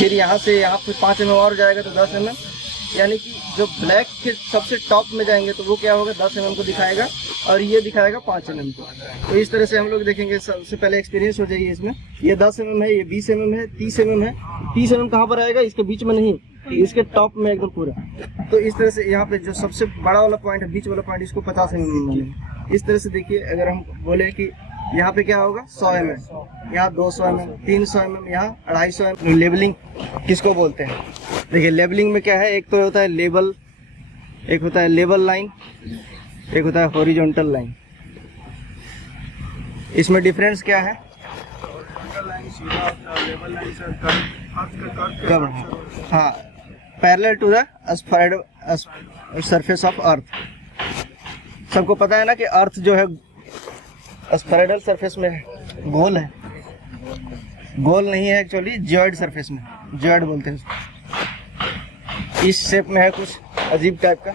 फिर यहाँ से यहाँ पे 5 mm और जाएगा तो 10 mm, यानी कि जो ब्लैक के सबसे टॉप में जाएंगे तो वो क्या होगा 10 mm को दिखाएगा और ये दिखाएगा 5 mm को। तो इस तरह से हम लोग देखेंगे। सबसे पहले एक्सपीरियंस हो जाइए इसमें। ये 10 mm है, ये 20 mm है, 30 mm है। 30 mm कहाँ पर आएगा? इसके बीच में नहीं, इसके टॉप में एकदम पूरा। तो इस तरह से यहाँ पे जो सबसे बड़ा वाला पॉइंट है, बीच वाला पॉइंट, इसको 50 mm मानेंगे। इस तरह से देखिए, अगर हम बोले कि यहाँ पे क्या होगा 100 mm, यहाँ 200 mm, 300 mm, यहाँ 250 mm। लेबलिंग किसको बोलते हैं? देखिए लेबलिंग में क्या है, एक तो होता है लेबल, एक होता है लेबल लाइन, एक होता है हॉरिजॉन्टल लाइन। इसमें डिफरेंस क्या है? हाँ, parallel to the surface of earth. सबको पता है ना कि अर्थ जो है स्फेरिकल सरफेस में है, गोल है। गोल नहीं है एक्चुअली, जियोइड सरफेस में, जियोइड बोलते हैं इसको। इस शेप में है कुछ अजीब टाइप का,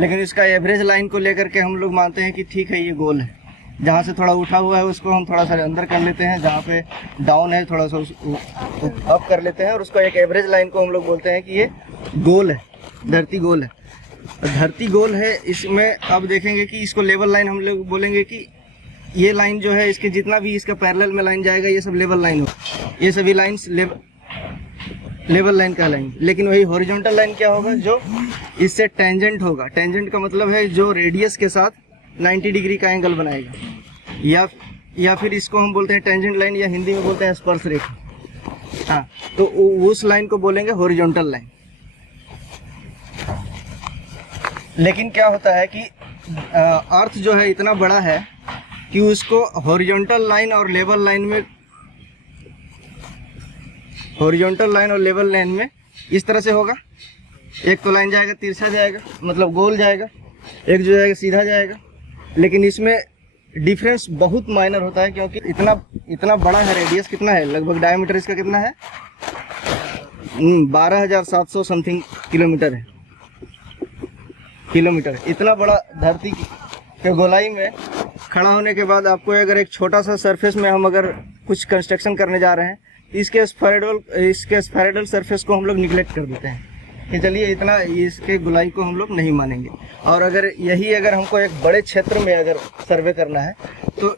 लेकिन इसका एवरेज लाइन को लेकर के हम लोग मानते हैं कि ठीक है ये गोल है। जहाँ से थोड़ा उठा हुआ है उसको हम थोड़ा सा अंदर कर लेते हैं, जहाँ पे डाउन है थोड़ा सा अप कर लेते हैं, और उसका एक एवरेज लाइन को हम लोग बोलते हैं कि ये गोल है, धरती गोल है। धरती गोल है, इसमें अब देखेंगे कि इसको लेवल लाइन हम लोग बोलेंगे कि ये लाइन जो है इसके जितना भी इसका पैरेलल में लाइन जाएगा ये सब लेवल लाइन होगा। ये सभी लाइंस लेवल लाइन कहलाएंगे। लेकिन वही हॉरिजॉन्टल लाइन क्या होगा? जो इससे टेंजेंट होगा। टेंजेंट का मतलब है जो रेडियस के साथ 90 डिग्री का एंगल बनाएगा, या फिर इसको हम बोलते हैं टेंजेंट लाइन, या हिंदी में बोलते हैं स्पर्श रेखा। हाँ, तो उस लाइन को बोलेंगे हॉरिजॉन्टल लाइन। लेकिन क्या होता है कि अर्थ जो है इतना बड़ा है कि उसको हॉरिजॉन्टल लाइन और लेवल लाइन में, हॉरिजॉन्टल लाइन और लेवल लाइन में इस तरह से होगा। एक तो लाइन जाएगा तिरछा जाएगा, मतलब गोल जाएगा, एक जो जाएगा सीधा जाएगा। लेकिन इसमें डिफरेंस बहुत माइनर होता है, क्योंकि इतना बड़ा है रेडियस। कितना है लगभग डायमीटर इसका? कितना है? 12,700 समथिंग किलोमीटर है। किलोमीटर इतना बड़ा धरती के गोलाई में खड़ा होने के बाद आपको अगर एक छोटा सा सरफेस में हम अगर कुछ कंस्ट्रक्शन करने जा रहे हैं, इसके स्फेरिकल सरफेस को हम लोग निगलेक्ट कर देते हैं कि चलिए इतना इसके गोलाई को हम लोग नहीं मानेंगे। और अगर हमको एक बड़े क्षेत्र में अगर सर्वे करना है तो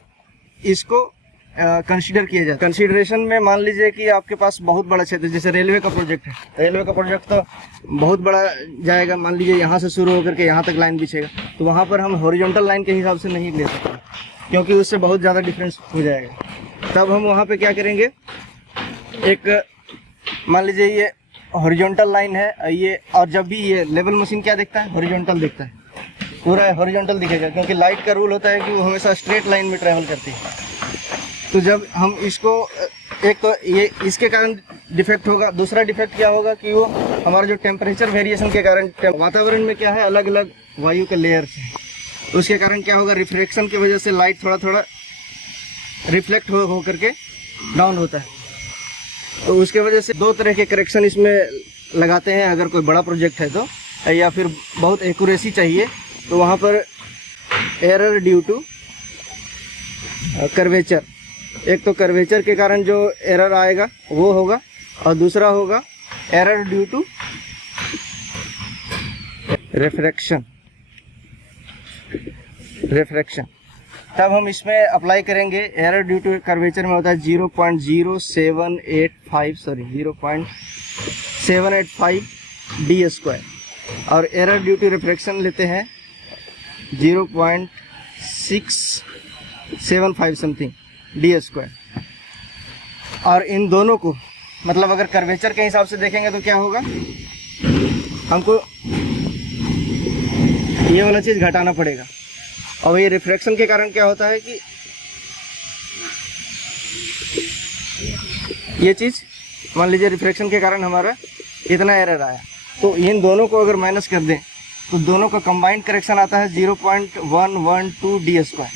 इसको कंसीडर किया जाए। कंसीडरेशन में मान लीजिए कि आपके पास बहुत बड़ा क्षेत्र, जैसे रेलवे का प्रोजेक्ट है। रेलवे का प्रोजेक्ट तो बहुत बड़ा जाएगा, मान लीजिए यहाँ से शुरू होकर के यहाँ तक लाइन बिछेगा, तो वहाँ पर हम हॉरिजॉन्टल लाइन के हिसाब से नहीं ले सकते, क्योंकि उससे बहुत ज़्यादा डिफरेंस हो जाएगा। तब हम वहाँ पे क्या करेंगे, एक मान लीजिए ये हॉरिजॉन्टल लाइन है ये, और जब भी ये लेवल मशीन क्या देखता है? हॉरिजॉन्टल देखता है, पूरा हॉरिजॉन्टल दिखेगा, क्योंकि लाइट का रूल होता है कि वो हमेशा स्ट्रेट लाइन में ट्रैवल करती है। तो जब हम इसको, एक तो ये इसके कारण डिफेक्ट होगा, दूसरा डिफेक्ट क्या होगा कि वो हमारा जो टेम्परेचर वेरिएशन के कारण, वातावरण में क्या है अलग अलग वायु के लेयर्स हैं, तो उसके कारण क्या होगा, रिफ्लेक्शन की वजह से लाइट थोड़ा थोड़ा रिफ्लेक्ट हो करके डाउन होता है। तो उसके वजह से दो तरह के करेक्शन इसमें लगाते हैं। अगर कोई बड़ा प्रोजेक्ट है तो, या फिर बहुत एक्यूरेसी चाहिए तो वहाँ पर एरर ड्यू टू कर्वेचर, एक तो कर्वेचर के कारण जो एरर आएगा वो होगा, और दूसरा होगा एरर ड्यू टू रिफ्रैक्शन। तब हम इसमें अप्लाई करेंगे। एरर ड्यू टू कर्वेचर में होता है 0.785 d², और एरर ड्यू टू रिफ्रैक्शन लेते हैं 0.675 समथिंग d²। और इन दोनों को, मतलब अगर कर्वेचर के हिसाब से देखेंगे तो क्या होगा, हमको ये वाला चीज़ घटाना पड़ेगा। और ये रिफ्रैक्शन के कारण क्या होता है कि ये चीज़, मान लीजिए रिफ्रैक्शन के कारण हमारा इतना एरर आया, तो इन दोनों को अगर माइनस कर दें तो दोनों का कंबाइंड करेक्शन आता है 0.112 d²।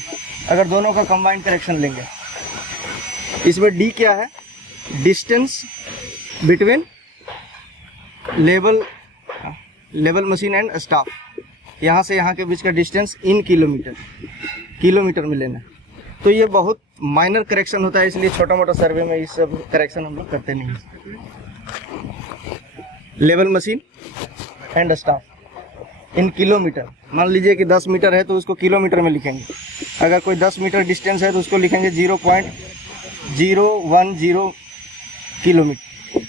अगर दोनों का कंबाइंड करेक्शन लेंगे, इसमें d क्या है, distance between level machine and staff. यहाँ से यहाँ के बीच का डिस्टेंस इन किलोमीटर में लेना। तो ये बहुत माइनर करेक्शन होता है, इसलिए छोटा मोटा सर्वे में ये सब करेक्शन हम लोग करते नहीं हैं। Level machine and staff in kilometre. मान लीजिए कि 10 मीटर है तो उसको किलोमीटर में लिखेंगे। अगर कोई 10 मीटर डिस्टेंस है तो उसको लिखेंगे 0.010 किलोमीटर।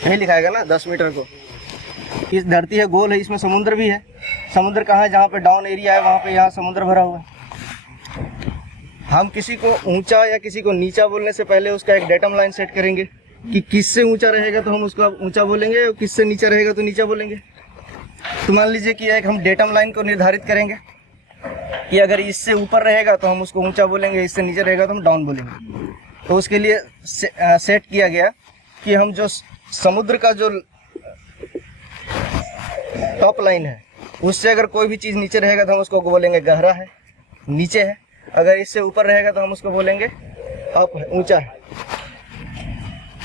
यही लिखाएगा ना 10 मीटर को। इस धरती है गोल है, इसमें समुद्र भी है। समुद्र कहाँ है? जहाँ पे डाउन एरिया है वहाँ पे यहाँ समुद्र भरा हुआ है। हम किसी को ऊंचा या किसी को नीचा बोलने से पहले उसका एक डेटम लाइन सेट करेंगे कि किससे ऊंचा रहेगा तो हम उसको ऊंचा बोलेंगे और किससे नीचा रहेगा तो नीचा बोलेंगे। तो मान लीजिए कि एक हम डेटम लाइन को निर्धारित करेंगे कि अगर इससे ऊपर रहेगा तो हम उसको ऊंचा बोलेंगे, इससे नीचे रहेगा तो हम डाउन बोलेंगे। तो उसके लिए सेट किया गया कि हम जो समुद्र का जो टॉप लाइन है उससे अगर कोई भी चीज़ नीचे रहेगा तो हम उसको बोलेंगे गहरा है, नीचे है। अगर इससे ऊपर रहेगा तो हम उसको बोलेंगे अप है, ऊंचा है।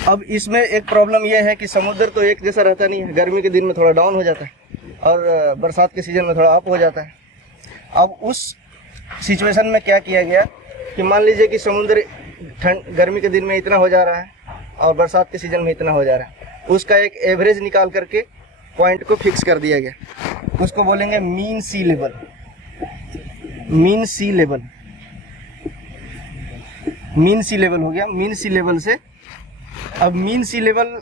अब इसमें एक प्रॉब्लम यह है कि समुद्र तो एक जैसा रहता नहीं है। गर्मी के दिन में थोड़ा डाउन हो जाता है और बरसात के सीज़न में थोड़ा अप हो जाता है। अब उस सिचुएशन में क्या किया गया कि मान लीजिए कि समुद्र गर्मी के दिन में इतना हो जा रहा है और बरसात के सीज़न में इतना हो जा रहा है, उसका एक एवरेज निकाल करके पॉइंट को फिक्स कर दिया गया। उसको बोलेंगे मीन सी लेवल। मीन सी लेवल, मीन सी लेवल हो गया। मीन सी लेवल से अब मीन सी लेवल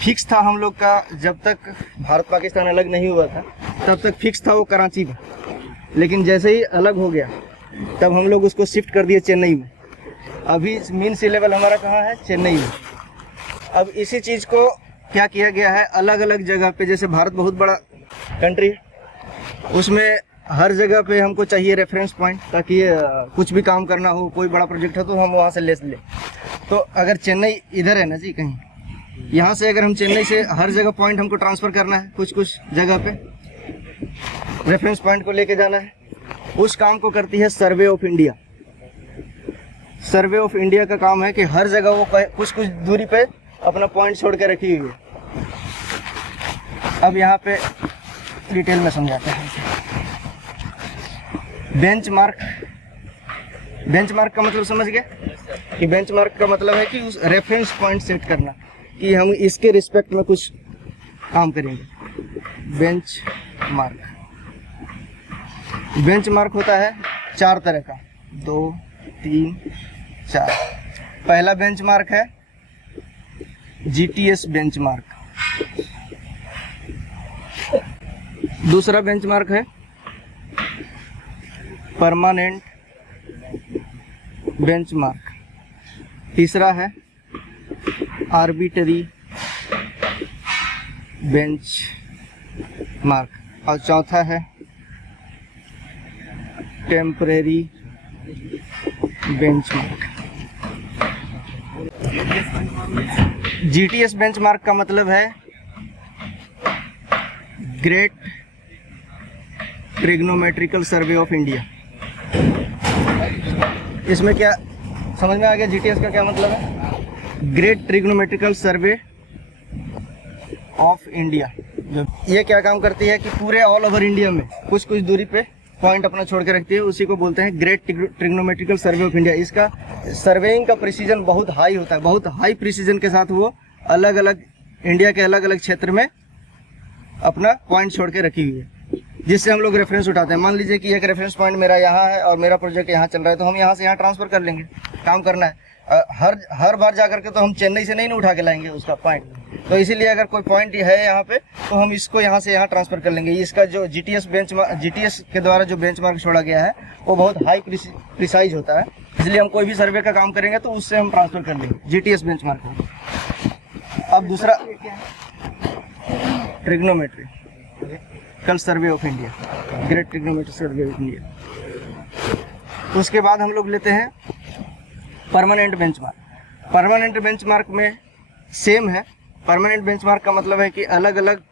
फिक्स था हम लोग का, जब तक भारत पाकिस्तान अलग नहीं हुआ था तब तक फिक्स था वो कराची में। लेकिन जैसे ही अलग हो गया तब हम लोग उसको शिफ्ट कर दिए चेन्नई में। अभी मीन सी लेवल हमारा कहाँ है? चेन्नई में। अब इसी चीज़ को क्या किया गया है, अलग अलग जगह पे, जैसे भारत बहुत बड़ा कंट्री है, उसमें हर जगह पे हमको चाहिए रेफरेंस पॉइंट, ताकि कुछ भी काम करना हो, कोई बड़ा प्रोजेक्ट है तो हम वहाँ से ले लें। तो अगर चेन्नई इधर है ना जी, कहीं यहाँ से अगर हम चेन्नई से हर जगह पॉइंट हमको ट्रांसफ़र करना है, कुछ कुछ जगह पे रेफरेंस पॉइंट को लेके जाना है, उस काम को करती है survey of India. Survey of India का काम है कि हर जगह वो कुछ कुछ दूरी पे अपना पॉइंट छोड़ के रखी हुई है। अब यहाँ पे डिटेल में समझाते हैं। बेंचमार्क, बेंचमार्क का मतलब समझ गए कि बेंचमार्क का मतलब है कि उस रेफरेंस पॉइंट सेट करना कि हम इसके रिस्पेक्ट में कुछ काम करेंगे। बेंचमार्क, बेंचमार्क होता है 4 तरह का, 2, 3, 4। पहला बेंचमार्क है जीटीएस बेंचमार्क। दूसरा बेंचमार्क है परमानेंट बेंचमार्क। तीसरा है आर्बिटरी बेंचमार्क और चौथा है टेम्परेरी बेंचमार्क। जीटीएस बेंचमार्क का मतलब है great trigonometrical survey of India. इसमें क्या समझ में आ गया? जीटीएस का क्या मतलब है? Great trigonometrical survey of India. ये क्या काम करती है कि पूरे ऑल ओवर इंडिया में कुछ कुछ दूरी पे पॉइंट अपना छोड़ के रखती है, उसी को बोलते हैं great trigonometrical survey of India. इसका सर्वेइंग का प्रिसीजन बहुत हाई होता है, बहुत हाई प्रिसीजन के साथ वो अलग अलग इंडिया के अलग अलग क्षेत्र में अपना पॉइंट छोड़ के रखी हुई है, जिससे हम लोग रेफरेंस उठाते हैं। मान लीजिए कि एक रेफरेंस पॉइंट मेरा यहाँ है और मेरा प्रोजेक्ट यहाँ चल रहा है, तो हम यहाँ से यहाँ ट्रांसफ़र कर लेंगे। काम करना है हर बार जा करके तो हम चेन्नई से नहीं ना उठा के लाएंगे उसका पॉइंट। तो इसीलिए अगर कोई पॉइंट है यहाँ पे तो हम इसको यहाँ से यहाँ ट्रांसफ़र कर लेंगे। इसका जो जीटीएस के द्वारा जो बेंचमार्क छोड़ा गया है वो बहुत हाई प्रिसाइज होता है, इसलिए हम कोई भी सर्वे का काम करेंगे तो उससे हम ट्रांसफ़र कर लेंगे जीटीएस बेंचमार्क को। अब दूसरा ट्रिग्नोमेट्री कल survey of India, great trigonometry survey of India. उसके बाद हम लोग लेते हैं परमानेंट बेंचमार्क। परमानेंट बेंचमार्क में सेम है। परमानेंट बेंचमार्क का मतलब है कि अलग अलग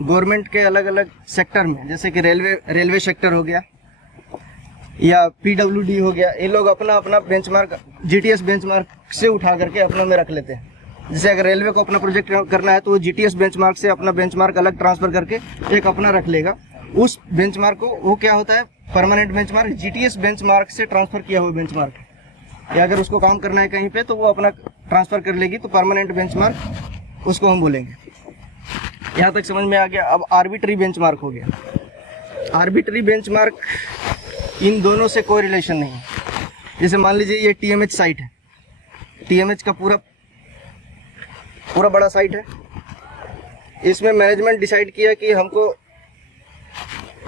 गवर्नमेंट के अलग अलग सेक्टर में, जैसे कि रेलवे सेक्टर हो गया या पीडब्ल्यूडी हो गया, ये लोग अपना अपना बेंचमार्क जीटीएस बेंचमार्क से उठा करके अपना में रख लेते हैं। जैसे अगर रेलवे को अपना प्रोजेक्ट करना है तो वो जीटीएस बेंचमार्क से अपना बेंचमार्क अलग ट्रांसफ़र करके एक अपना रख लेगा। उस बेंचमार्क को वो क्या होता है, परमानेंट बेंचमार्क जीटीएस बेंचमार्क से ट्रांसफ़र किया हुआ बेंचमार्क, या अगर उसको काम करना है कहीं पे तो वो अपना ट्रांसफ़र कर लेगी, तो परमानेंट बेंचमार्क उसको हम बोलेंगे। यहाँ तक समझ में आ गया। अब आर्बिट्री बेंचमार्क हो गया। आर्बिट्री बेंचमार्क इन दोनों से कोई रिलेशन नहीं है। जैसे मान लीजिए ये TMH साइट है, TMH का पूरा बड़ा साइट है। इसमें मैनेजमेंट डिसाइड किया कि हमको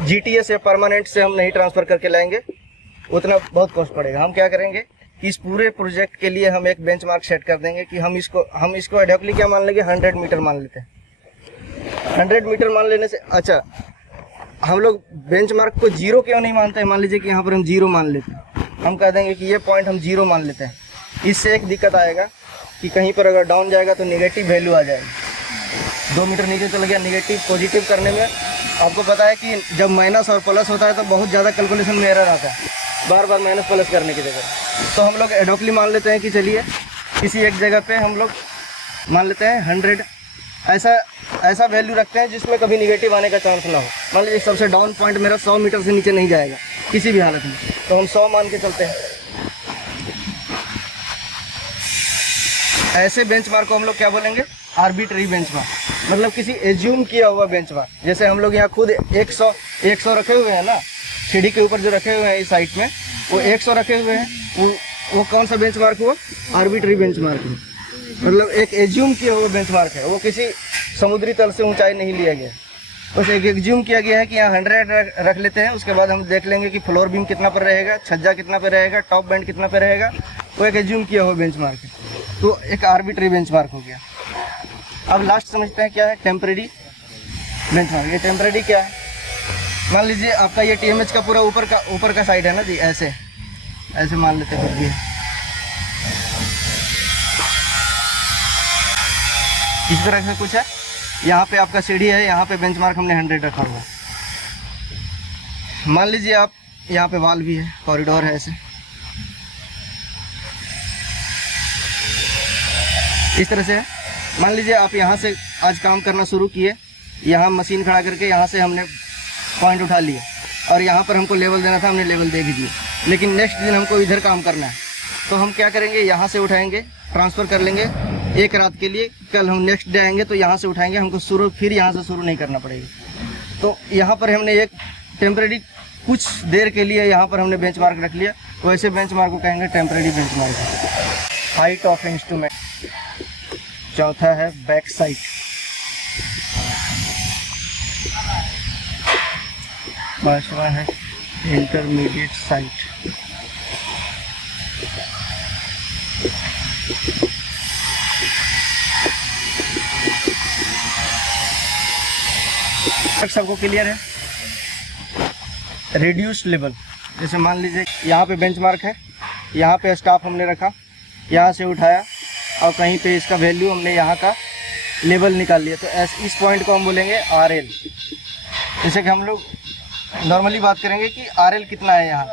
GTS या परमानेंट से हम नहीं ट्रांसफ़र करके लाएंगे, उतना बहुत कॉस्ट पड़ेगा। हम क्या करेंगे कि इस पूरे प्रोजेक्ट के लिए हम एक बेंचमार्क सेट कर देंगे कि हम इसको एडोपली क्या मान लेंगे, 100 मीटर मान लेते हैं। 100 मीटर मान लेने से अच्छा, हम लोग बेंचमार्क को 0 क्यों नहीं मानते हैं? मान लीजिए कि यहाँ पर हम 0 मान लेते हैं, हम कह देंगे कि ये पॉइंट हम 0 मान लेते हैं। इससे एक दिक्कत आएगा कि कहीं पर अगर डाउन जाएगा तो नेगेटिव वैल्यू आ जाएगी। 2 मीटर नीचे चला गया, नेगेटिव पॉजिटिव करने में आपको पता है कि जब माइनस और प्लस होता है तो बहुत ज़्यादा कैलकुलेशन में एरर आता है, बार बार माइनस प्लस करने की जगह। तो हम लोग एडोपली मान लेते हैं कि चलिए किसी एक जगह पे हम लोग मान लेते हैं 100, ऐसा वैल्यू रखते हैं जिसमें कभी निगेटिव आने का चांस ना हो। मान लीजिए सबसे डाउन पॉइंट मेरा 100 मीटर से नीचे नहीं जाएगा किसी भी हालत में, तो हम 100 मान के चलते हैं। ऐसे बेंचमार्क को हम लोग क्या बोलेंगे, आर्बिट्री बेंचमार्क, मतलब किसी एज्यूम किया हुआ बेंचमार्क। जैसे हम लोग यहाँ खुद 100 रखे हुए हैं ना, सीढ़ी के ऊपर जो रखे हुए हैं इस साइट में, वो 100 रखे हुए हैं। वो कौन सा बेंचमार्क हुआ, आर्बिट्री बेंचमार्क है। मतलब एक एज्यूम किया हुआ बेंचमार्क है, वो किसी समुद्री तल से ऊंचाई नहीं लिया गया, बस एक एज्यूम किया गया है कि यहाँ 100 रख लेते हैं। उसके बाद हम देख लेंगे कि फ्लोर बीम कितना पर रहेगा, छज्जा कितना पर रहेगा, टॉप बैंड कितना पर रहेगा। वो एक एज्यूम किया हुआ बेंचमार्क है, तो एक आर्बिट्री बेंचमार्क हो गया। अब लास्ट समझते हैं क्या है टेम्परेरी बेंचमार्क। ये टेम्परेरी क्या है, मान लीजिए आपका ये TMH का पूरा ऊपर का साइड है ना जी, ऐसे मान लेते हैं भी, इस तरह से कुछ है। यहाँ पे आपका सीढ़ी है, यहाँ पे बेंचमार्क हमने 100 रखा हुआ है। मान लीजिए आप यहाँ पे वॉल भी है, कॉरिडोर है, ऐसे इस तरह से है। मान लीजिए आप यहाँ से आज काम करना शुरू किए, यहाँ मशीन खड़ा करके यहाँ से हमने पॉइंट उठा लिया और यहाँ पर हमको लेवल देना था, हमने लेवल दे भी दिया। लेकिन नेक्स्ट दिन हमको इधर काम करना है, तो हम क्या करेंगे, यहाँ से उठाएंगे, ट्रांसफ़र कर लेंगे एक रात के लिए। कल हम नेक्स्ट डे आएंगे तो यहाँ से उठाएंगे, हमको फिर यहाँ से शुरू नहीं करना पड़ेगा। तो यहाँ पर हमने एक टेम्परेरी कुछ देर के लिए यहाँ पर हमने बेंचमार्क रख लिया, वैसे बेंचमार्क को कहेंगे temporary benchmark. Height of instrument. चौथा है बैक साइट। पांचवा है इंटरमीडिएट साइट। सबको क्लियर है। रिड्यूस्ड लेवल, जैसे मान लीजिए यहाँ पे बेंचमार्क है, यहाँ पे स्टाफ हमने रखा, यहाँ से उठाया और कहीं पे इसका वैल्यू हमने यहाँ का लेवल निकाल लिया, तो इस पॉइंट को हम बोलेंगे RL। जैसे कि हम लोग नॉर्मली बात करेंगे कि RL कितना है यहाँ,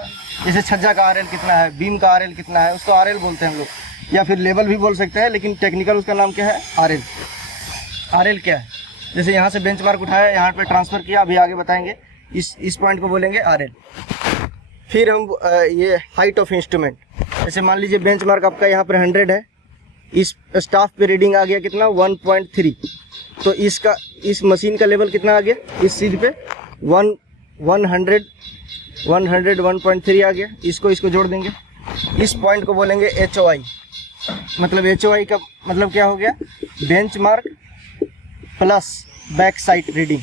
जैसे छज्जा का RL कितना है, बीम का RL कितना है, उसको RL बोलते हैं हम लोग, या फिर लेवल भी बोल सकते हैं, लेकिन टेक्निकल उसका नाम क्या है, RL। RL क्या है, जैसे यहाँ से बेंचमार्क उठाया, यहाँ पे ट्रांसफ़र किया, अभी आगे बताएंगे, इस पॉइंट को बोलेंगे RL। फिर हम ये हाइट ऑफ इंस्ट्रूमेंट, जैसे मान लीजिए बेंचमार्क आपका यहाँ पर 100 है, इस स्टाफ पे रीडिंग आ गया कितना 1.3, तो इस मशीन का लेवल कितना आ गया, इस सीट पे 100 आ गया। इसको जोड़ देंगे, इस पॉइंट को बोलेंगे HOI। मतलब HOI का मतलब क्या हो गया, benchmark plus back side reading.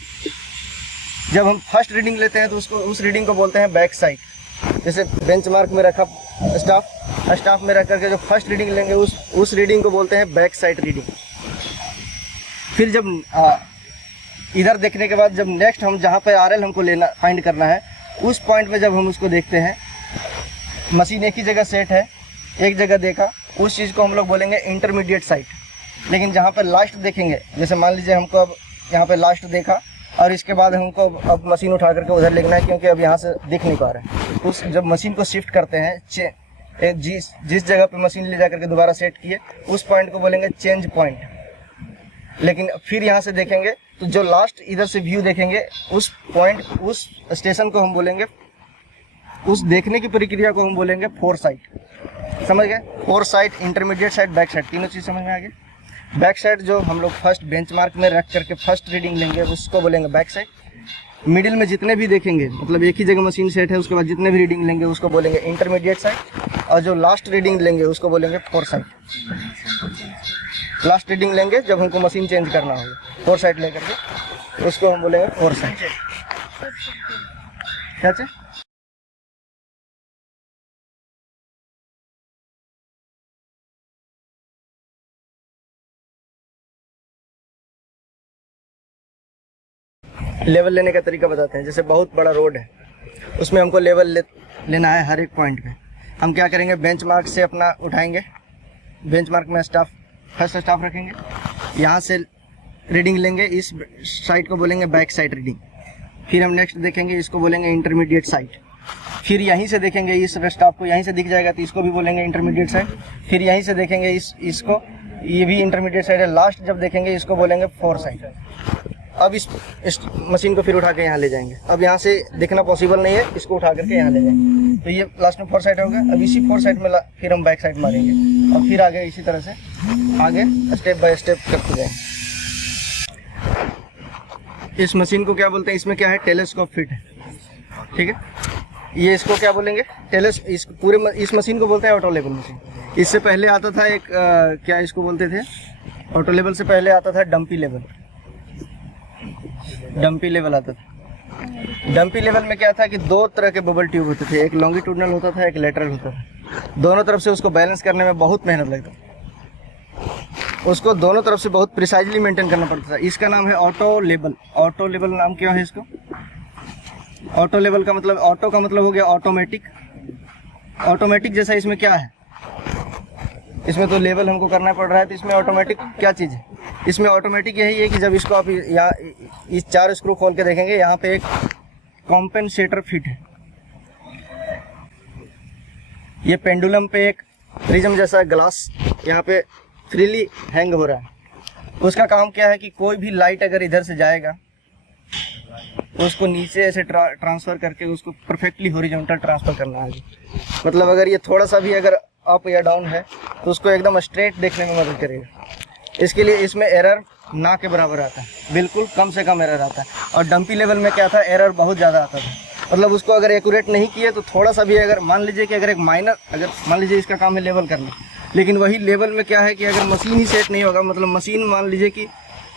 जब हम फर्स्ट रीडिंग लेते हैं तो उस रीडिंग को बोलते हैं बैक साइड। जैसे बेंचमार्क में रखा स्टाफ में रख करके जो फर्स्ट रीडिंग लेंगे उस रीडिंग को बोलते हैं बैक साइड रीडिंग। फिर जब इधर देखने के बाद जब नेक्स्ट हम जहाँ पे RL हमको फाइंड करना है, उस पॉइंट पे जब हम उसको देखते हैं, मशीन एक ही जगह सेट है, एक जगह देखा, उस चीज़ को हम लोग बोलेंगे इंटरमीडिएट साइट। लेकिन जहाँ पे लास्ट देखेंगे, जैसे मान लीजिए हमको अब यहाँ पे लास्ट देखा और इसके बाद हमको अब मशीन उठा करके उधर लेना है, क्योंकि अब यहाँ से दिख नहीं पा रहा है। उस जब मशीन को शिफ्ट करते हैं, जिस जगह पे मशीन ले जा करके दोबारा सेट किए, उस पॉइंट को बोलेंगे चेंज पॉइंट। लेकिन फिर यहाँ से देखेंगे तो जो लास्ट इधर से व्यू देखेंगे, उस स्टेशन को हम बोलेंगे, उस देखने की प्रक्रिया को हम बोलेंगे फोर साइट। समझ गए, four site, intermediate sight, back site, तीनों चीज़ समझ में आ गया। बैक साइड जो हम लोग फर्स्ट बेंचमार्क में रख करके फर्स्ट रीडिंग लेंगे उसको बोलेंगे बैक साइड। मिडिल में जितने भी देखेंगे, मतलब एक ही जगह मशीन सेट है, उसके बाद जितने भी रीडिंग लेंगे उसको बोलेंगे इंटरमीडिएट साइड, और जो लास्ट रीडिंग लेंगे उसको बोलेंगे फोर साइड। लास्ट रीडिंग लेंगे जब हमको मशीन चेंज करना होगा, फोर साइड लेकर के उसको हम बोलेंगे फोर साइड। क्या चाहिए? लेवल लेने का तरीका बताते हैं। जैसे बहुत बड़ा रोड है, उसमें हमको लेवल लेना है हर एक पॉइंट पे। हम क्या करेंगे, बेंचमार्क से अपना उठाएंगे, बेंचमार्क में फर्स्ट स्टाफ रखेंगे, यहाँ से रीडिंग लेंगे, इस साइड को बोलेंगे बैक साइड रीडिंग। फिर हम नेक्स्ट देखेंगे, इसको बोलेंगे इंटरमीडिएट साइड। फिर यहीं से देखेंगे, इस स्टाफ को यहीं से दिख जाएगा तो इसको भी बोलेंगे इंटरमीडिएट साइड। फिर यहीं से देखेंगे इसको, ये भी इंटरमीडिएट साइड है। लास्ट जब देखेंगे इसको बोलेंगे फोर साइड। अब इस मशीन को फिर उठा के यहाँ ले जाएंगे। अब यहाँ से देखना पॉसिबल नहीं है, इसको उठा करके यहाँ ले जाएंगे, तो ये लास्ट में फोर साइड हो गया। अब इसी फोर साइड में फिर हम बैक साइड मारेंगे और फिर आगे इसी तरह से आगे स्टेप बाय स्टेप करते जाएंगे। इस मशीन को क्या बोलते हैं, इसमें क्या है, टेलीस्कोप फिट है, ठीक है। ये इसको क्या बोलेंगे, इस मशीन को बोलते हैं ऑटो लेवल मशीन। इससे पहले आता था एक क्या इसको बोलते थे, ऑटो लेवल से पहले आता था डंपी लेवल। डंपी लेवल आता था। डंपी लेवल में क्या था कि दो तरह के बबल ट्यूब होते थे, एक लॉन्गिट्यूडनल होता था, एक लेटरल होता था। दोनों तरफ से उसको बैलेंस करने में बहुत मेहनत लगता था, उसको दोनों तरफ से बहुत प्रिसाइजली मेंटेन करना पड़ता था। इसका नाम है ऑटो लेवल। ऑटो लेवल नाम क्यों है इसको? ऑटो लेवल का मतलब, ऑटो का मतलब हो गया ऑटोमेटिक। ऑटोमेटिक जैसा इसमें क्या है, इसमें तो लेवल हमको करना पड़ रहा है, तो इसमें ऑटोमेटिक क्या चीज़ है? इसमें ऑटोमेटिक यही है कि जब इसको आप यहाँ इस चार स्क्रू खोल के देखेंगे, यहाँ पे एक कॉम्पेंसेटर फिट है। ये पेंडुलम पे एक प्रिज्म जैसा ग्लास यहाँ पे फ्रीली हैंग हो रहा है। उसका काम क्या है कि कोई भी लाइट अगर इधर से जाएगा तो उसको नीचे ऐसे ट्रांसफ़र करके उसको परफेक्टली हॉरिजॉन्टल ट्रांसफ़र करना है। मतलब अगर ये थोड़ा सा भी अगर अप या डाउन है तो उसको एकदम स्ट्रेट देखने में मदद करेगा। इसके लिए इसमें एरर ना के बराबर आता है, बिल्कुल कम से कम एरर आता है। और डंपी लेवल में क्या था, एरर बहुत ज़्यादा आता था। मतलब उसको अगर एक्यूरेट नहीं किए तो थोड़ा सा भी अगर मान लीजिए कि अगर मान लीजिए इसका काम है लेवल करना, लेकिन वही लेवल में क्या है कि अगर मशीन ही सेट नहीं होगा, मतलब मशीन मान लीजिए कि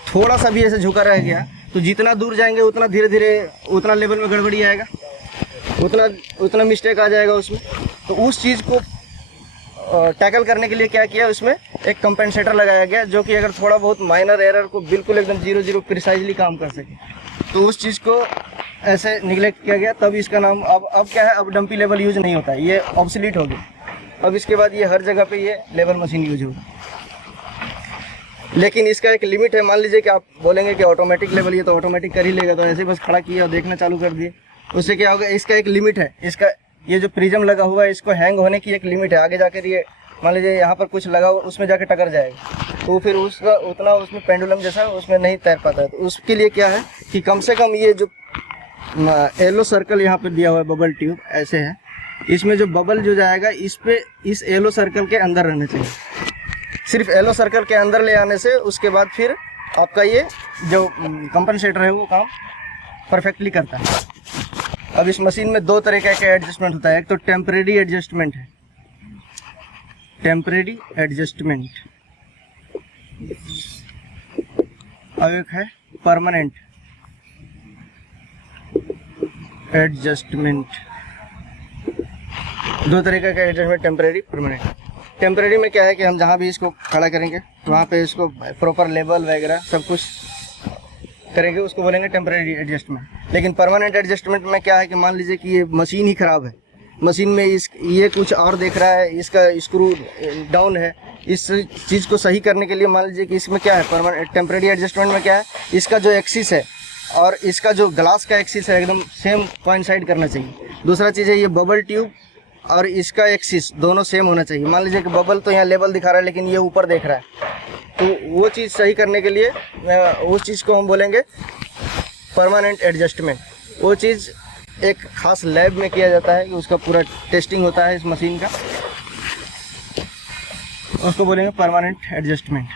थोड़ा सा भी ऐसे झुका रह गया, तो जितना दूर जाएंगे उतना धीरे धीरे उतना लेवल में गड़बड़ी आएगा, उतना मिस्टेक आ जाएगा उसमें। तो उस चीज़ को टैकल करने के लिए क्या किया, उसमें एक कंपेंसेटर लगाया गया जो कि अगर थोड़ा बहुत माइनर एरर को बिल्कुल एकदम 0-0 प्रिसाइजली काम कर सके। तो उस चीज़ को ऐसे निगलेक्ट किया गया, तब इसका नाम अब क्या है, अब डंपी लेवल यूज़ नहीं होता है, ये ऑब्सोलीट हो गया। अब इसके बाद ये हर जगह पे ये लेवल मशीन यूज होगा। लेकिन इसका एक लिमिट है। मान लीजिए कि आप बोलेंगे कि ऑटोमेटिक लेवल, ये तो ऑटोमेटिक कर ही लेगा, तो ऐसे बस खड़ा किया और देखना चालू कर दिए, उससे क्या होगा, इसका एक लिमिट है। इसका ये जो प्रिज्म लगा हुआ है, इसको हैंग होने की एक लिमिट है। आगे जाकर ये मान लीजिए यहाँ पर कुछ लगा हुआ, उसमें जाके टकर जाएगा, तो फिर उसका उतना उसमें पेंडुलम जैसा उसमें नहीं तैर पाता है। तो उसके लिए क्या है कि कम से कम ये जो येलो सर्कल यहाँ पर दिया हुआ है, बबल ट्यूब ऐसे है, इसमें जो बबल जो जाएगा इस येलो सर्कल के अंदर रहना चाहिए। सिर्फ येलो सर्कल के अंदर ले आने से उसके बाद फिर आपका ये जो कंपनसेटर है वो काम परफेक्टली करता है। अब इस मशीन में दो तरीके का एडजस्टमेंट होता है। एक तो टेम्परेरी एडजस्टमेंट है, टेम्परेरी एडजस्टमेंट, और एक है परमानेंट एडजस्टमेंट। दो तरीके का एडजस्टमेंट, टेम्परेरी, परमानेंट। टेम्परेरी में क्या है कि हम जहाँ भी इसको खड़ा करेंगे वहाँ पे इसको प्रॉपर लेवल वगैरह सब कुछ करेंगे, उसको बोलेंगे टेम्परेरी एडजस्टमेंट। लेकिन परमानेंट एडजस्टमेंट में क्या है कि मान लीजिए कि ये मशीन ही ख़राब है, मशीन में ये कुछ और देख रहा है, इसका स्क्रू डाउन है, इस चीज़ को सही करने के लिए मान लीजिए कि इसमें क्या है, परमानेंट टेम्परेरी एडजस्टमेंट में क्या है, इसका जो एक्सिस है और इसका जो ग्लास का एक्सिस है एकदम सेम कोइंसाइड करना चाहिए। दूसरा चीज़ है ये बबल ट्यूब और इसका एक्सिस दोनों सेम होना चाहिए। मान लीजिए कि बबल तो यहाँ लेवल दिखा रहा है लेकिन ये ऊपर देख रहा है, तो वो चीज़ सही करने के लिए उस चीज़ को हम बोलेंगे परमानेंट एडजस्टमेंट। वो चीज़ एक ख़ास लैब में किया जाता है कि उसका पूरा टेस्टिंग होता है इस मशीन का, उसको बोलेंगे परमानेंट एडजस्टमेंट।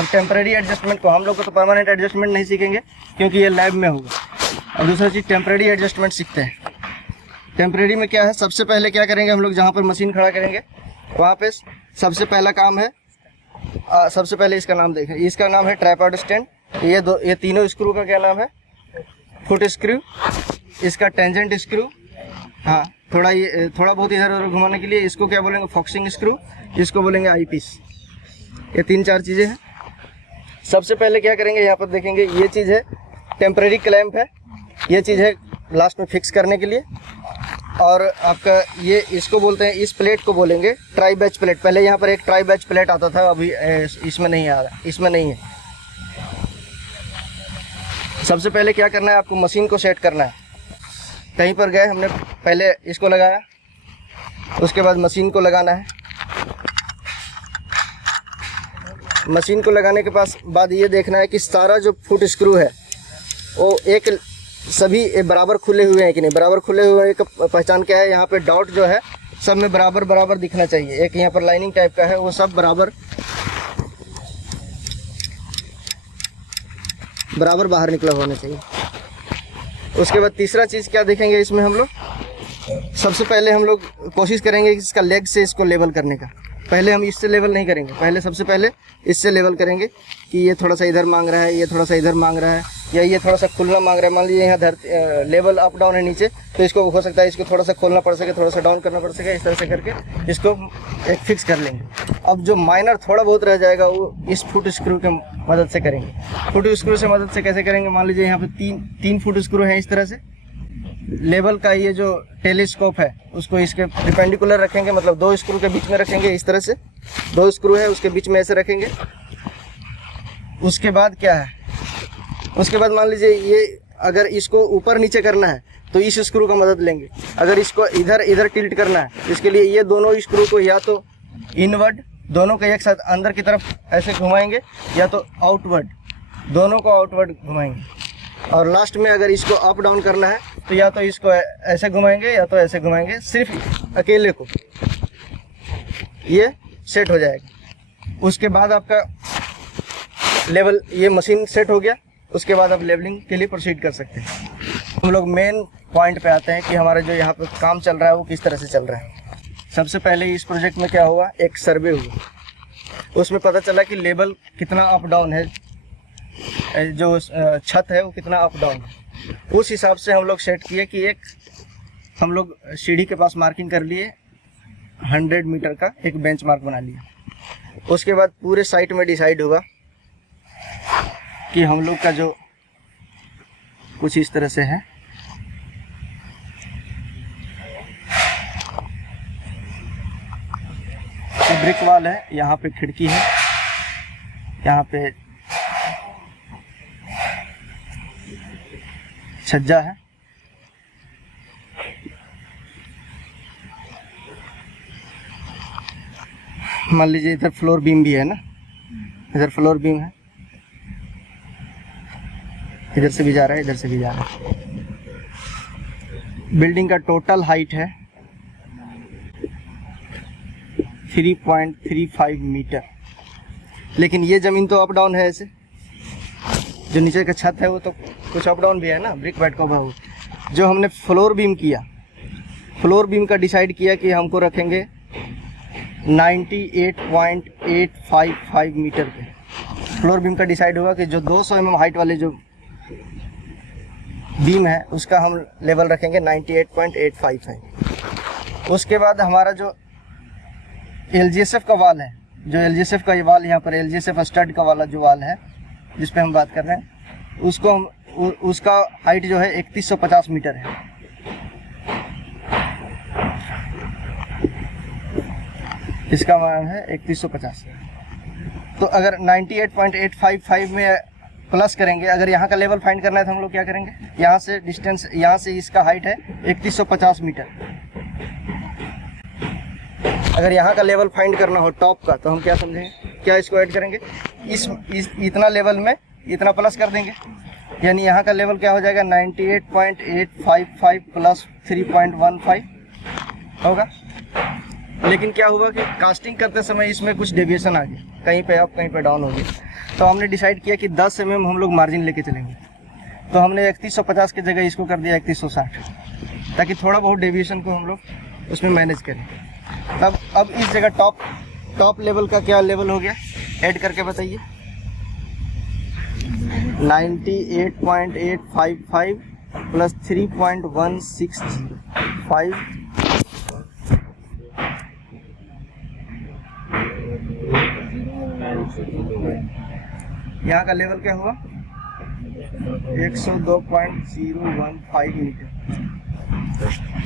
अब टेम्परेरी एडजस्टमेंट को हम लोग को तो परमानेंट एडजस्टमेंट नहीं सीखेंगे क्योंकि ये लैब में होगा। और दूसरा चीज़ टेम्परेरी एडजस्टमेंट सीखते हैं। टेम्परेरी में क्या है, सबसे पहले क्या करेंगे हम लोग, जहाँ पर मशीन खड़ा करेंगे वहाँ पे सबसे पहला काम है, सबसे पहले इसका नाम देखें, इसका नाम है ट्राइपॉड स्टैंड। ये तीनों स्क्रू का क्या नाम है, फुट स्क्रू, इसका टेंजेंट स्क्रू, हाँ थोड़ा बहुत इधर उधर घुमाने के लिए इसको क्या बोलेंगे, फॉक्सिंग स्क्रू, इसको बोलेंगे आई पीस। ये 3-4 चीज़ें हैं। सबसे पहले क्या करेंगे, यहाँ पर देखेंगे ये चीज़ है टेम्परेरी क्लैंप है, ये चीज़ है लास्ट में फिक्स करने के लिए। और आपका ये इसको बोलते हैं, इस प्लेट को बोलेंगे ट्राई बैच प्लेट। पहले यहाँ पर एक ट्राई बैच प्लेट आता था, अभी इसमें नहीं आ रहा, इसमें नहीं है। सबसे पहले क्या करना है, आपको मशीन को सेट करना है। कहीं पर गए, हमने पहले इसको लगाया, उसके बाद मशीन को लगाना है। मशीन को लगाने के बाद ये देखना है कि सारा जो फुट स्क्रू है वो सभी बराबर खुले हुए हैं कि नहीं। बराबर खुले हुए का पहचान क्या है, यहाँ पे डॉट जो है सब में बराबर दिखना चाहिए। एक यहाँ पर लाइनिंग टाइप का है, वो सब बराबर बाहर निकला होना चाहिए। उसके बाद तीसरा चीज़ क्या देखेंगे इसमें हम लोग, सबसे पहले हम लोग कोशिश करेंगे कि इसका लेग से इसको लेवल करने का। पहले हम इससे लेवल नहीं करेंगे, पहले सबसे पहले इससे लेवल करेंगे कि ये थोड़ा सा इधर मांग रहा है, ये थोड़ा सा इधर मांग रहा है, या ये थोड़ा सा खुलना मांग रहा है। मान लीजिए यहाँ लेवल अप डाउन है नीचे, तो इसको हो सकता है इसको थोड़ा सा खोलना पड़ सके, थोड़ा सा डाउन करना पड़ सके। इस तरह से करके इसको एक फिक्स कर लेंगे। अब जो माइनर थोड़ा बहुत रह जाएगा वो इस फुट स्क्रू के मदद से करेंगे। फुट स्क्रू से मदद से कैसे करेंगे, मान लीजिए यहाँ पे तीन फुट स्क्रू है। इस तरह से लेवल का ये जो टेलीस्कोप है उसको इसके परपेंडिकुलर रखेंगे, मतलब 2 स्क्रू के बीच में रखेंगे। इस तरह से 2 स्क्रू है उसके बीच में ऐसे रखेंगे। उसके बाद क्या है, उसके बाद मान लीजिए ये अगर इसको ऊपर नीचे करना है तो इस स्क्रू का मदद लेंगे। अगर इसको इधर टिल्ट करना है, इसके लिए ये दोनों स्क्रू को या तो इनवर्ड दोनों को एक साथ अंदर की तरफ ऐसे घुमाएंगे, या तो आउटवर्ड दोनों को आउटवर्ड घुमाएंगे। और लास्ट में अगर इसको अप डाउन करना है तो या तो इसको ऐसे घुमाएंगे या तो ऐसे घुमाएंगे, सिर्फ अकेले को, ये सेट हो जाएगा। उसके बाद आपका लेवल, ये मशीन सेट हो गया। उसके बाद आप लेवलिंग के लिए प्रोसीड कर सकते हैं। हम लोग मेन पॉइंट पे आते हैं कि हमारा जो यहाँ पे काम चल रहा है वो किस तरह से चल रहा है। सबसे पहले इस प्रोजेक्ट में क्या हुआ, एक सर्वे हुआ, उसमें पता चला कि लेवल कितना अप डाउन है, जो छत है वो कितना अप डाउन है। उस हिसाब से हम लोग सेट किए कि एक हम लोग सीढ़ी के पास मार्किंग कर लिए, 100 मीटर का एक बेंच मार्क बना लिया। उसके बाद पूरे साइट में डिसाइड हुआ कि हम लोग का जो कुछ इस तरह से है, ब्रिक वॉल है, यहाँ पे खिड़की है, यहाँ पे छज्जा है, मान लीजिए इधर फ्लोर बीम भी है ना, इधर फ्लोर बीम है, इधर से भी जा रहा है, इधर से भी जा रहा है। बिल्डिंग का टोटल हाइट है 3.35 मीटर। लेकिन ये ज़मीन तो अप डाउन है, ऐसे जो नीचे का छत है वो तो कुछ अप डाउन भी है ना, ब्रिक बैट का भाव। जो हमने फ्लोर बीम किया, फ्लोर बीम का डिसाइड किया कि हमको रखेंगे 98.855 मीटर पे। फ्लोर बीम का डिसाइड हुआ कि जो 200 mm हाइट वाले जो बीम है उसका हम लेवल रखेंगे 98.855। उसके बाद हमारा जो LGSF का वाल है, जो LGSF का ये वाल, यहाँ पर LGSF स्टड का वाला जो वाल है जिस पे हम बात कर रहे हैं, उसको हम उसका हाइट जो है 3150 मीटर है। इसका मान है 3150। तो अगर 98.855 में प्लस करेंगे, अगर यहाँ का लेवल फाइंड करना है तो हम लोग क्या करेंगे, यहाँ से डिस्टेंस, यहाँ से इसका हाइट है 3150 मीटर। अगर यहाँ का लेवल फाइंड करना हो टॉप का, तो हम क्या समझेंगे, क्या इसको ऐड करेंगे, इस इतना लेवल में इतना प्लस कर देंगे, यानी यहाँ का लेवल क्या हो जाएगा 98.855 प्लस 3.15 होगा। लेकिन क्या हुआ कि कास्टिंग करते समय इसमें कुछ डेविएशन आ गया, कहीं पे अप कहीं पे डाउन हो गया। तो हमने डिसाइड किया कि 10 mm हम लोग मार्जिन लेके चलेंगे। तो हमने 3150 की जगह इसको कर दिया 3160, ताकि थोड़ा बहुत डेविएशन को हम लोग उसमें मैनेज करें। अब इस जगह टॉप लेवल का क्या लेवल हो गया, ऐड करके बताइए। 98.855 प्लस 3.1605 यहाँ का लेवल क्या हुआ, 102.015 मीटर।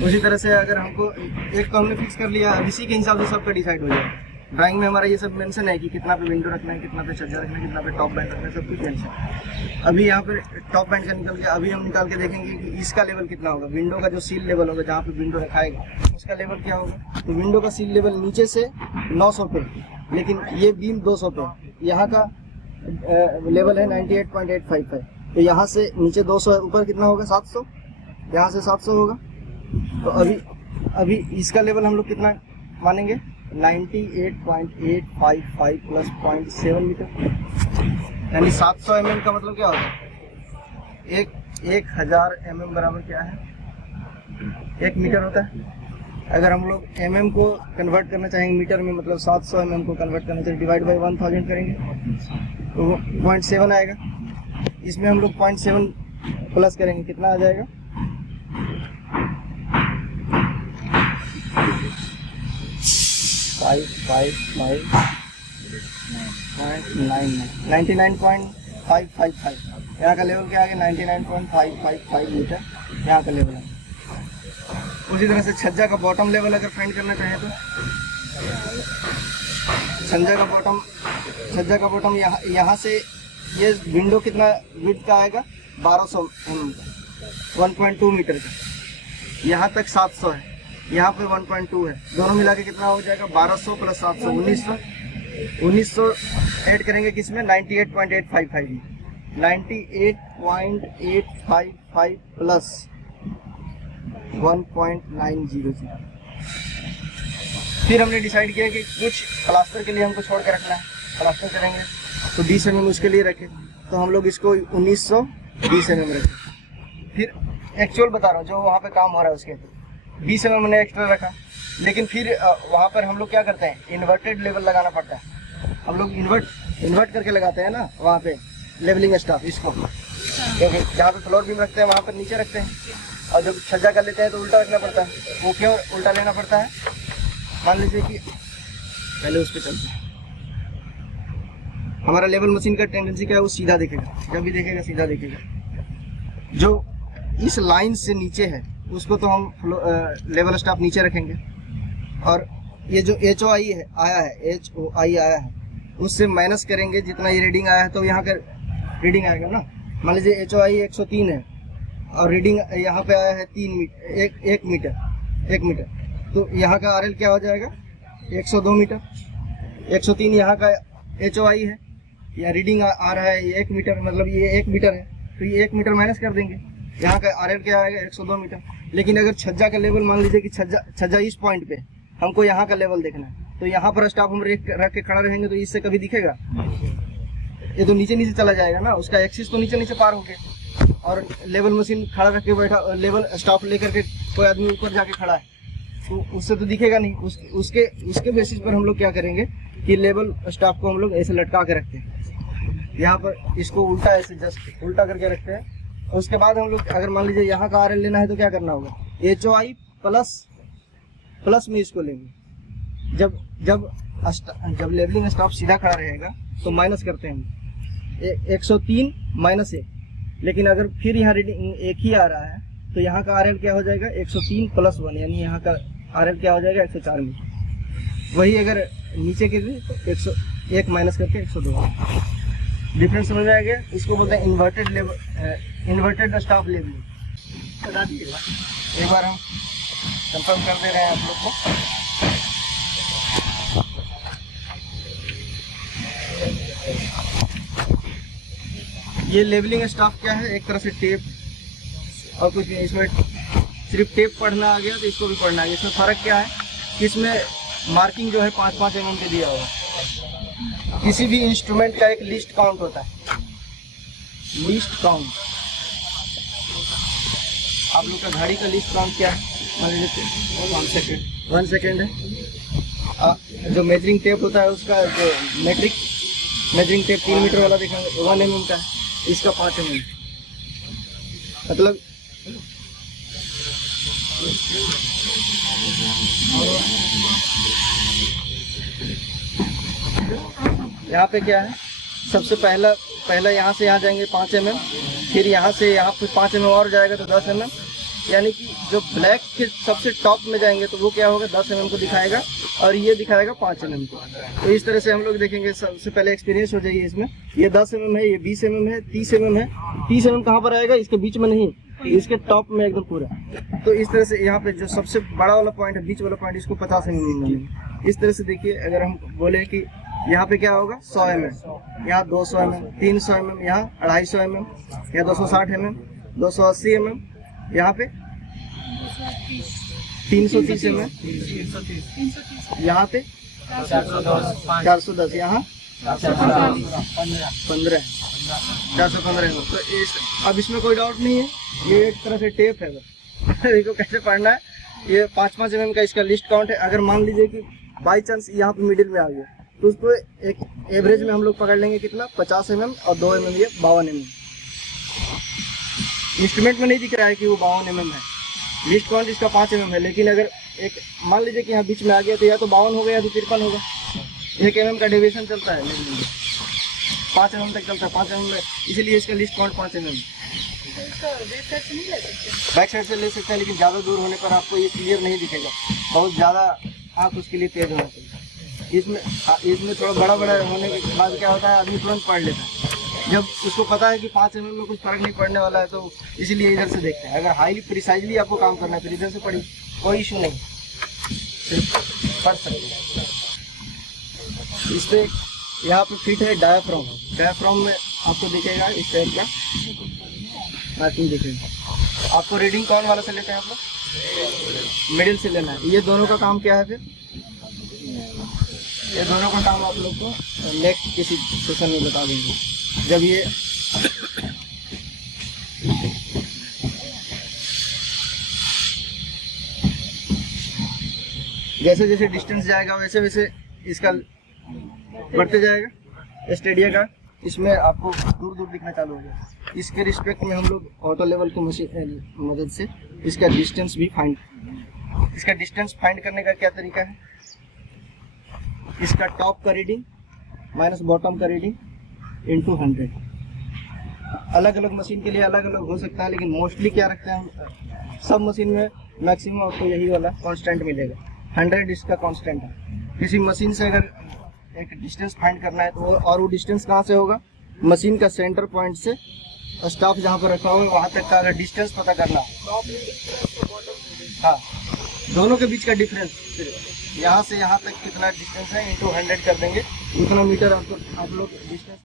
उसी तरह से अगर हमको एक तो हमने फिक्स कर लिया, इसी के हिसाब से सबका डिसाइड हो जाएगा। ड्राइंग में हमारा ये सब मेंशन है कि कितना पे विंडो रखना है, कितना पे छज्जा रखना है, कितना पे टॉप बैंड रखना है, सब कुछ मेंशन है। अभी यहाँ पे टॉप बैंड का निकल गया, अभी हम निकाल के देखेंगे कि इसका लेवल कितना होगा। विंडो का जो सील लेवल होगा, जहाँ पे विंडो रखाएगा, उसका लेवल क्या होगा। तो विंडो का सील लेवल नीचे से 900 पे, लेकिन ये बीम 200 पे, यहाँ का लेवल है 98.855। तो यहाँ से नीचे 200 है, ऊपर कितना होगा 700, यहाँ से 700 होगा। तो अभी इसका लेवल हम लोग कितना मानेंगे, 98.855 प्लस 0.7 मीटर, यानी 700 mm का मतलब क्या होता है, 1000 mm बराबर क्या है, 1 मीटर होता है। अगर हम लोग mm को कन्वर्ट करना चाहेंगे मीटर में, मतलब 700 mm को कन्वर्ट करना चाहिए, डिवाइड बाई 1000 करेंगे तो वो 0.7 आएगा। इसमें हम लोग 0.7 प्लस करेंगे, कितना आ जाएगा, 99.555। यहाँ का लेवल क्या आ गया, 99.555 मीटर यहाँ का लेवल है। उसी तरह से छज्जा का बॉटम लेवल अगर फाइंड करना चाहें तो छज्जा का बॉटम यहाँ से ये विंडो कितना विड्थ का आएगा, 1200 mm, 1.2 मीटर का। यहाँ तक 700 है, यहाँ पे 1.2 है, दोनों मिला के कितना हो जाएगा, 1200 प्लस 700 1900 ऐड करेंगे किसमें, 98.855 में, 98.855 प्लस 1.900। फिर हमने डिसाइड किया कि कुछ प्लास्टर के लिए हमको छोड़ के रखना है, प्लास्टर करेंगे तो 20 mm उसके लिए रखें, तो हम लोग इसको 1920 mm रखें। फिर एक्चुअल बता रहा हूँ, जो वहाँ पे काम हो रहा है उसके 20 mm मैंने एक्स्ट्रा रखा। लेकिन फिर वहाँ पर हम लोग क्या करते हैं, इन्वर्टेड लेवल लगाना पड़ता है। हम लोग इन्वर्ट करके लगाते हैं ना वहाँ पे लेवलिंग स्टाफ इसको, क्योंकि जहाँ पे फ्लोर बीम रखते हैं वहाँ पर नीचे रखते हैं, और जब छज्जा कर लेते हैं तो उल्टा रखना पड़ता है। वो क्यों उल्टा लेना पड़ता है, मान लीजिए कि पहले उस पर चलते हैं, हमारा लेवल मशीन का टेंडेंसी क्या है, वो सीधा देखेगा, जब भी देखेगा सीधा देखेगा। जो इस लाइन से नीचे है उसको तो हम लेवल स्टाफ नीचे रखेंगे, और ये जो HOI है आया है, HOI आया है, उससे माइनस करेंगे जितना ये रीडिंग आया है, तो यहाँ का रीडिंग आएगा ना। मान लीजिए HOI 103 है और रीडिंग यहाँ पे आया है 1 मीटर, तो यहाँ का RL क्या हो जाएगा, 102 मीटर। 103 यहाँ का HOI है, या रीडिंग आ रहा है ये 1 मीटर, मतलब ये 1 मीटर है, तो ये 1 मीटर माइनस कर देंगे, यहाँ का RL क्या आएगा, 102 मीटर। लेकिन अगर छज्जा का लेवल, मान लीजिए कि छज्जा इस पॉइंट पे, हमको यहाँ का लेवल देखना है, तो यहाँ पर स्टाफ हम रख के खड़ा रहेंगे तो इससे कभी दिखेगा, ये तो नीचे चला जाएगा ना, उसका एक्सिस तो नीचे पार होके, और लेवल मशीन खड़ा रख के बैठा, लेवल स्टाफ लेकर के कोई आदमी ऊपर जाके खड़ा है तो उससे तो दिखेगा नहीं। उसके बेसिस पर हम लोग क्या करेंगे कि लेवल स्टाफ को हम लोग ऐसे लटका के रखते हैं, यहाँ पर इसको उल्टा ऐसे जस्ट उल्टा करके रखते हैं। उसके बाद हम लोग अगर मान लीजिए यहाँ का RL लेना है तो क्या करना होगा, HOI प्लस में इसको लेंगे। जब लेवलिंग स्टाफ सीधा खड़ा रहेगा तो माइनस करते हैं 103 -1, लेकिन अगर फिर यहाँ रीडिंग एक ही आ रहा है तो यहाँ का RL क्या हो जाएगा, 103 + 1, यानी यहाँ का RL क्या हो जाएगा, 104 मीटर। वही अगर नीचे के लिए तो 101 माइनस करके 102। डिफरेंस समझ में आ गया। इसको बोलते हैं इन्वर्टेड स्टाफ लेवलिंग। बता दीजिएगा एक बार, हम कंफर्म कर दे रहे हैं आप लोग को। ये लेवलिंग स्टाफ क्या है, एक तरह से टेप और कुछ नहीं। इसमें सिर्फ टेप पढ़ना आ गया तो इसको भी पढ़ना आ गया। इसमें फ़र्क क्या है कि इसमें मार्किंग जो है 5-5 mm के दिया होगा किसी भी इंस्ट्रूमेंट का एक लिस्ट काउंट होता है, लिस्ट काउंट। आप लोग का घड़ी का लिस्ट काउंट क्या है? मान लीजिए 1 सेकेंड है। जो मेजरिंग टेप होता है उसका जो मेजरिंग टेप 3 मीटर वाला देखेंगे 1 mm का है, इसका 5 mm। मतलब यहाँ पे क्या है, सबसे पहला यहाँ से यहाँ जाएंगे 5 mm, फिर यहाँ से यहाँ पे 5 mm और जाएगा तो 10 mm, यानी कि जो ब्लैक के सबसे टॉप में जाएंगे तो वो क्या होगा 10 mm को दिखाएगा और ये दिखाएगा 5 mm को। तो इस तरह से हम लोग देखेंगे। सबसे पहले एक्सपीरियंस हो जाइए इसमें। ये 10 mm है, ये 20 mm है, 30 mm है। 30 mm कहाँ पर आएगा? इसके बीच में नहीं, इसके टॉप में एकदम पूरा। तो इस तरह से यहाँ पे जो सबसे बड़ा वाला पॉइंट है, बीच वाला पॉइंट, इसको 50 mm मानेंगे। इस तरह से देखिए, अगर हम बोले कि यहाँ पे क्या होगा 100 mm, यहाँ 200 mm, 300 mm, यहाँ 250 mm, यहाँ 260 mm, 280 mm, यहाँ पे 330 mm, यहाँ पे 410, यहाँ 415 mm। तो अब इसमें कोई डाउट नहीं है, ये एक तरह से टेप है। देखो कैसे पढ़ना है। ये 5-5 mm का इसका लिस्ट काउंट है। अगर मान लीजिए कि बाई चांस यहाँ पे मिडिल में आ गया तो उसको एक एवरेज में हम लोग पकड़ लेंगे कितना, 50 mm और 2 mm, ये 52 mm। इंस्ट्रूमेंट में नहीं दिख रहा है कि वो 52 mm है, लिस्ट काउंट इसका 5 mm है। लेकिन अगर एक मान लीजिए कि यहाँ बीच में आ गया तो या तो 52 होगा या तो 53 होगा। 1 mm का डेविएशन चलता है, 5 mm तक चलता है, 5 mm में, इसीलिए इसका list count 5 mm। Back side से ले सकते हैं, लेकिन ज़्यादा दूर होने पर आपको ये क्लियर नहीं दिखेगा, बहुत ज़्यादा आँख उसके लिए तेज होना चाहिए। इसमें थोड़ा बड़ा होने के बाद क्या होता है, आदमी तुरंत पढ़ लेता है। जब उसको पता है कि 5 mm में कुछ फर्क नहीं पड़ने वाला है तो इसीलिए इधर से देखते हैं। अगर हाईली प्रिसाइजली आपको काम करना है फिर इधर से पढ़िए, कोई इशू नहीं, पढ़ सकते हैं। इस पे यहाँ पे फिट है डायाफ्राम। डायाफ्राम में आपको दिखेगा इस टाइप का मार्किंग दिखेगा। आपको रीडिंग कौन वाला से लेते हैं आप लोग? मिडिल से लेना है। ये दोनों का काम क्या है? फिर ये दोनों का काम आप लोग को नेक्स्ट किसी सेशन में बता देंगे। जब ये जैसे जैसे डिस्टेंस जाएगा वैसे वैसे इसका बढ़ते जाएगा स्टेडिया का। इसमें आपको दूर दूर दिखना चालू हो गया। इसके रिस्पेक्ट में हम लोग ऑटो लेवल की मदद से इसका डिस्टेंस फाइंड करने का क्या तरीका है, इसका टॉप का रीडिंग माइनस बॉटम का रीडिंग इनटू 100। अलग अलग मशीन के लिए अलग अलग हो सकता है, लेकिन मोस्टली क्या रखते हैं हम, सब मशीन में मैक्सिमम आपको यही वाला कांस्टेंट मिलेगा। 100 इसका कांस्टेंट है। किसी मशीन से अगर एक डिस्टेंस फाइंड करना है तो और वो डिस्टेंस कहाँ से होगा, मशीन का सेंटर पॉइंट से स्टाफ जहाँ पर रखा हुआ है वहाँ तक का अगर डिस्टेंस पता करना है, हाँ, दोनों के बीच का डिफरेंस यहाँ से यहाँ तक कितना डिस्टेंस है इनटू 100 कर देंगे, उतना मीटर आप लोग डिस्टेंस